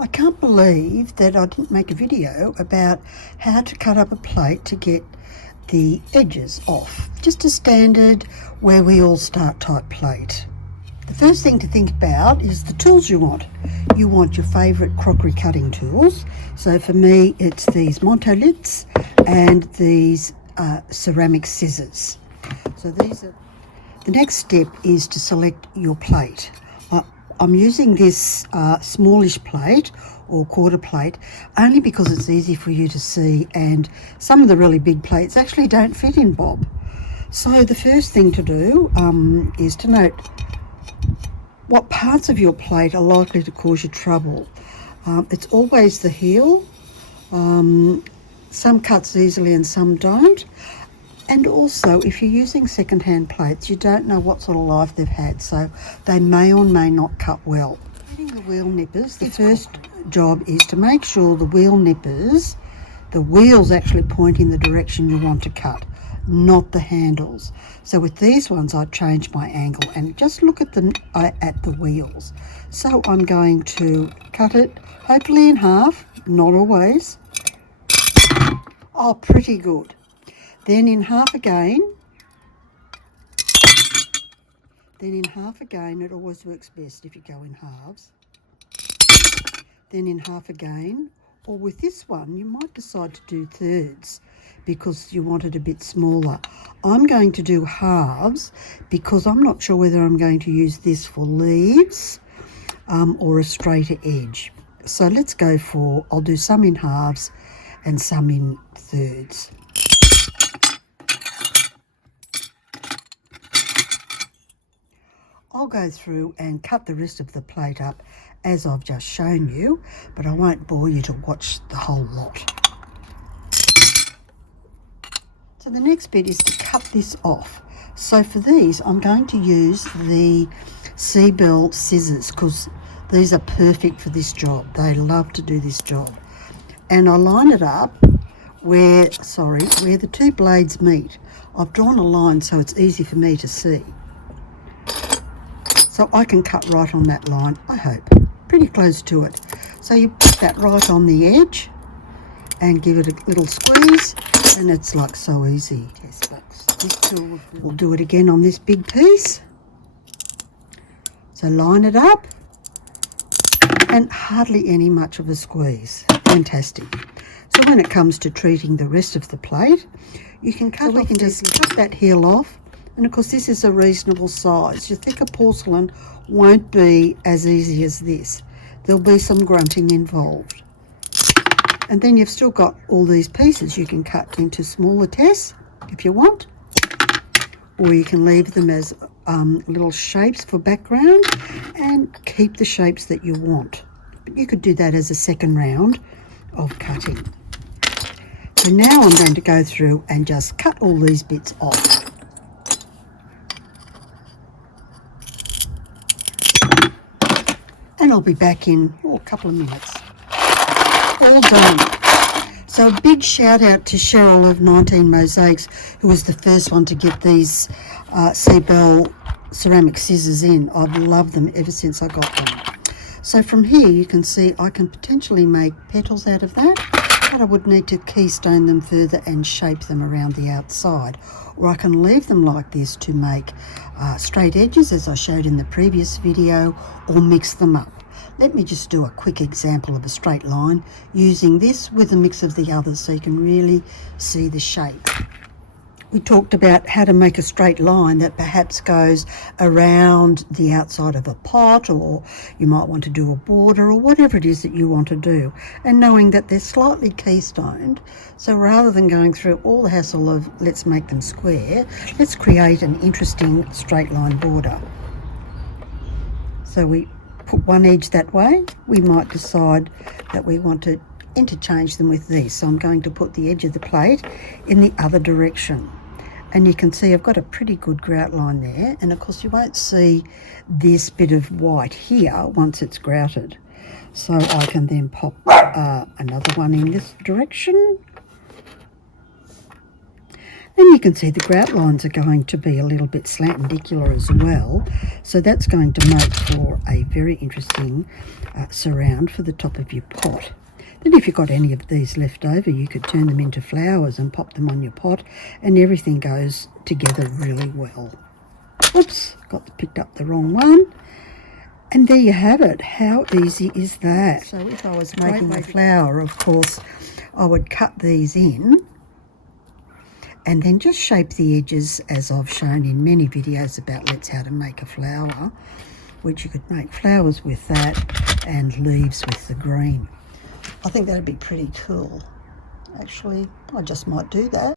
I can't believe that I didn't make a video about how to cut up a plate to get the edges off. Just a standard where we all start type plate. The first thing to think about is the tools you want. You want your favourite crockery cutting tools. So for me it's these Montoliths and these ceramic scissors. So these are the next step is to select your plate. I'm using this smallish plate or quarter plate only because it's easy for you to see, and some of the really big plates actually don't fit in Bob. So the first thing to do is to note what parts of your plate are likely to cause you trouble. It's always the heel. Some cuts easily and some don't. And also, if you're using second-hand plates, you don't know what sort of life they've had, so they may or may not cut well. Getting the wheel nippers, the first job is to make sure the wheel nippers, the wheels actually point in the direction you want to cut, not the handles. So with these ones, I changed my angle and just look at the wheels. So I'm going to cut it, hopefully in half, not always. Oh, pretty good. Then in half again. Then in half again, it always works best if you go in halves. Then in half again, or with this one, you might decide to do thirds because you want it a bit smaller. I'm going to do halves because I'm not sure whether I'm going to use this for leaves or a straighter edge. So let's go for, I'll do some in halves and some in thirds. I'll go through and cut the rest of the plate up as I've just shown you, but I won't bore you to watch the whole lot. So the next bit is to cut this off. So for these, I'm going to use the Seabell scissors because these are perfect for this job. They love to do this job. And I line it up where the two blades meet. I've drawn a line so it's easy for me to see. So I can cut right on that line, I hope, pretty close to it. So you put that right on the edge and give it a little squeeze, and it's like so easy. Test box. This tool, we'll do it again on this big piece. So line it up, and hardly any much of a squeeze. Fantastic. So when it comes to treating the rest of the plate, you can cut. So we can just cut that heel off. And of course this is a reasonable size. Your thicker porcelain won't be as easy as this. There'll be some grunting involved. And then you've still got all these pieces you can cut into smaller tests if you want. Or you can leave them as little shapes for background and keep the shapes that you want. But you could do that as a second round of cutting. So now I'm going to go through and just cut all these bits off. And I'll be back in a couple of minutes. All done. So a big shout out to Cheryl of 19 Mosaics, who was the first one to get these Seabell ceramic scissors in. I've loved them ever since I got them. So from here you can see I can potentially make petals out of that, but I would need to keystone them further and shape them around the outside. Or I can leave them like this to make straight edges as I showed in the previous video, or mix them up. Let me just do a quick example of a straight line using this with a mix of the others so you can really see the shape. We talked about how to make a straight line that perhaps goes around the outside of a pot, or you might want to do a border or whatever it is that you want to do, and knowing that they're slightly keystoned. So rather than going through all the hassle of let's make them square, let's create an interesting straight line border. So we put one edge that way. We might decide that we want to interchange them with these. So I'm going to put the edge of the plate in the other direction. And you can see I've got a pretty good grout line there. And of course you won't see this bit of white here once it's grouted. So I can then pop another one in this direction. And you can see the grout lines are going to be a little bit slanticular as well. So that's going to make for a very interesting surround for the top of your pot. Then if you've got any of these left over, you could turn them into flowers and pop them on your pot, and everything goes together really well. Oops, picked up the wrong one. And there you have it. How easy is that? So if I was making a flower, of course, I would cut these in and then just shape the edges as I've shown in many videos about Let's How to Make a Flower, which you could make flowers with that and leaves with the green. I think that'd be pretty cool. Actually, I just might do that.